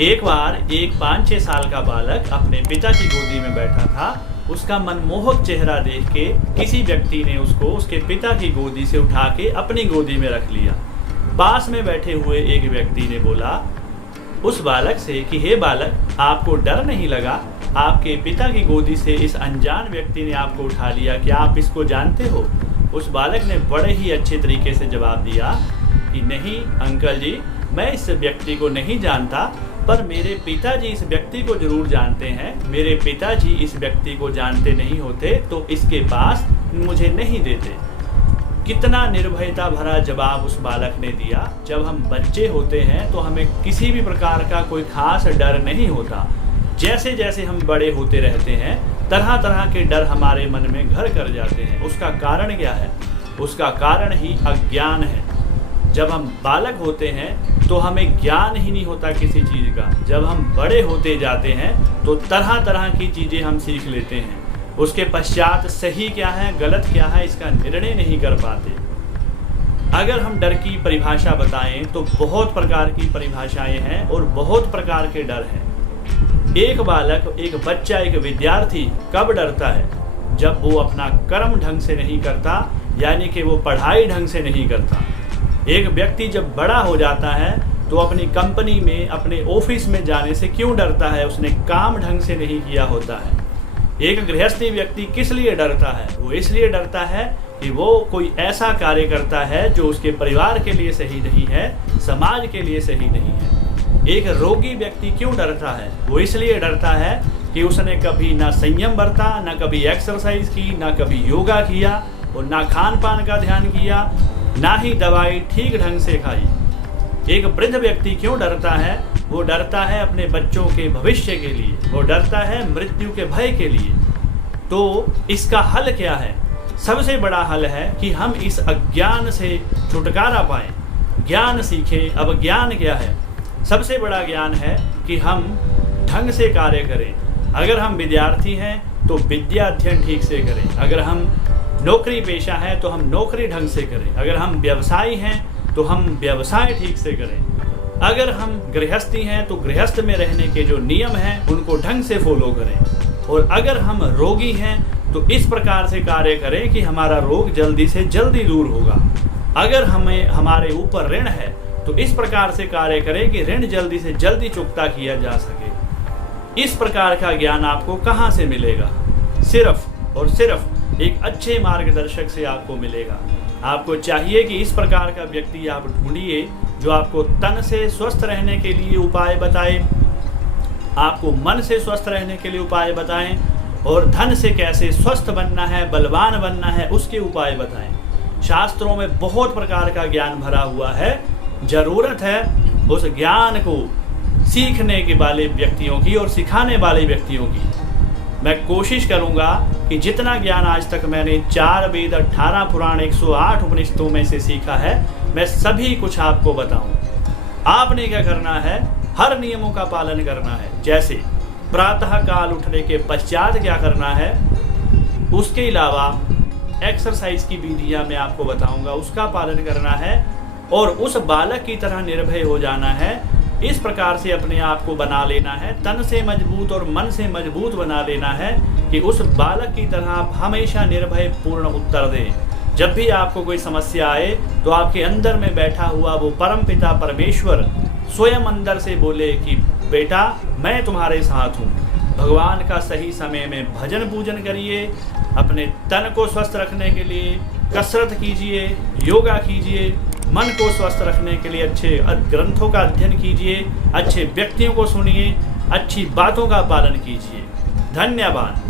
एक बार एक 5-6 साल का बालक अपने पिता की गोदी में बैठा था। उसका मनमोहक चेहरा देख के किसी व्यक्ति ने उसको उसके पिता की गोदी से उठा के अपनी गोदी में रख लिया। पास में बैठे हुए एक व्यक्ति ने बोला उस बालक से कि हे बालक, आपको डर नहीं लगा? आपके पिता की गोदी से इस अनजान व्यक्ति ने आपको उठा लिया, क्या आप इसको जानते हो? उस बालक ने बड़े ही अच्छे तरीके से जवाब दिया कि नहीं अंकल जी, मैं इस व्यक्ति को नहीं जानता, पर मेरे पिताजी इस व्यक्ति को जरूर जानते हैं। मेरे पिताजी इस व्यक्ति को जानते नहीं होते तो इसके पास मुझे नहीं देते। कितना निर्भयता भरा जवाब उस बालक ने दिया। जब हम बच्चे होते हैं तो हमें किसी भी प्रकार का कोई खास डर नहीं होता। जैसे जैसे हम बड़े होते रहते हैं तरह तरह के डर हमारे मन में घर कर जाते हैं। उसका कारण क्या है? उसका कारण ही अज्ञान है। जब हम बालक होते हैं तो हमें ज्ञान ही नहीं होता किसी चीज़ का। जब हम बड़े होते जाते हैं तो तरह तरह की चीज़ें हम सीख लेते हैं। उसके पश्चात सही क्या है गलत क्या है इसका निर्णय नहीं कर पाते। अगर हम डर की परिभाषा बताएं तो बहुत प्रकार की परिभाषाएं हैं और बहुत प्रकार के डर हैं। एक बालक, एक बच्चा, एक विद्यार्थी कब डरता है? जब वो अपना कर्म ढंग से नहीं करता, यानी कि वो पढ़ाई ढंग से नहीं करता। एक व्यक्ति जब बड़ा हो जाता है तो अपनी कंपनी में, अपने ऑफिस में जाने से क्यों डरता है? उसने काम ढंग से नहीं किया होता है। एक गृहस्थी व्यक्ति किस लिए डरता है? वो इसलिए डरता है कि वो कोई ऐसा कार्य करता है जो उसके परिवार के लिए सही नहीं है, समाज के लिए सही नहीं है। एक रोगी व्यक्ति क्यों डरता है? वो इसलिए डरता है कि उसने कभी ना संयम बरता, ना कभी एक्सरसाइज की, ना कभी योगा किया और ना खान पान का ध्यान किया, ना ही दवाई ठीक ढंग से खाई। एक वृद्ध व्यक्ति क्यों डरता है? वो डरता है अपने बच्चों के भविष्य के लिए, वो डरता है मृत्यु के भय के लिए। तो इसका हल क्या है? सबसे बड़ा हल है कि हम इस अज्ञान से छुटकारा पाएं, ज्ञान सीखें। अब ज्ञान क्या है? सबसे बड़ा ज्ञान है कि हम ढंग से कार्य करें। अगर हम विद्यार्थी हैं तो विद्या अध्ययन ठीक से करें। अगर हम नौकरी पेशा है तो हम नौकरी ढंग से करें। अगर हम व्यवसायी हैं तो हम व्यवसाय ठीक से करें। अगर हम गृहस्थी हैं तो गृहस्थ में रहने के जो नियम हैं उनको ढंग से फॉलो करें। और अगर हम रोगी हैं तो इस प्रकार से कार्य करें कि हमारा रोग जल्दी से जल्दी दूर होगा। अगर हमें हमारे ऊपर ऋण है तो इस प्रकार से कार्य करें कि ऋण जल्दी से जल्दी चुकता किया जा सके। इस प्रकार का ज्ञान आपको कहाँ से मिलेगा? सिर्फ और सिर्फ एक अच्छे मार्गदर्शक से आपको मिलेगा। आपको चाहिए कि इस प्रकार का व्यक्ति आप ढूंढिए जो आपको तन से स्वस्थ रहने के लिए उपाय बताए, आपको मन से स्वस्थ रहने के लिए उपाय बताएं और धन से कैसे स्वस्थ बनना है, बलवान बनना है, उसके उपाय बताएं। शास्त्रों में बहुत प्रकार का ज्ञान भरा हुआ है। जरूरत है उस ज्ञान को सीखने के वाले व्यक्तियों की और सिखाने वाले व्यक्तियों की। मैं कोशिश करूंगा कि जितना ज्ञान आज तक मैंने 4 वेद, 18 पुराण, 108 उपनिषदों में से सीखा है, मैं सभी कुछ आपको बताऊं। आपने क्या करना है? हर नियमों का पालन करना है। जैसे प्रातः काल उठने के पश्चात क्या करना है, उसके अलावा एक्सरसाइज की विधियां मैं आपको बताऊंगा, उसका पालन करना है और उस बालक की तरह निर्भय हो जाना है। इस प्रकार से अपने आप को बना लेना है, तन से मजबूत और मन से मजबूत बना लेना है कि उस बालक की तरह आप हमेशा निर्भय पूर्ण उत्तर दें। जब भी आपको कोई समस्या आए तो आपके अंदर में बैठा हुआ वो परम पिता परमेश्वर स्वयं अंदर से बोले कि बेटा मैं तुम्हारे साथ हूँ। भगवान का सही समय में भजन पूजन करिए, अपने तन को स्वस्थ रखने के लिए कसरत कीजिए, योगा कीजिए, मन को स्वस्थ रखने के लिए अच्छे ग्रंथों का अध्ययन कीजिए, अच्छे व्यक्तियों को सुनिए, अच्छी बातों का पालन कीजिए। धन्यवाद।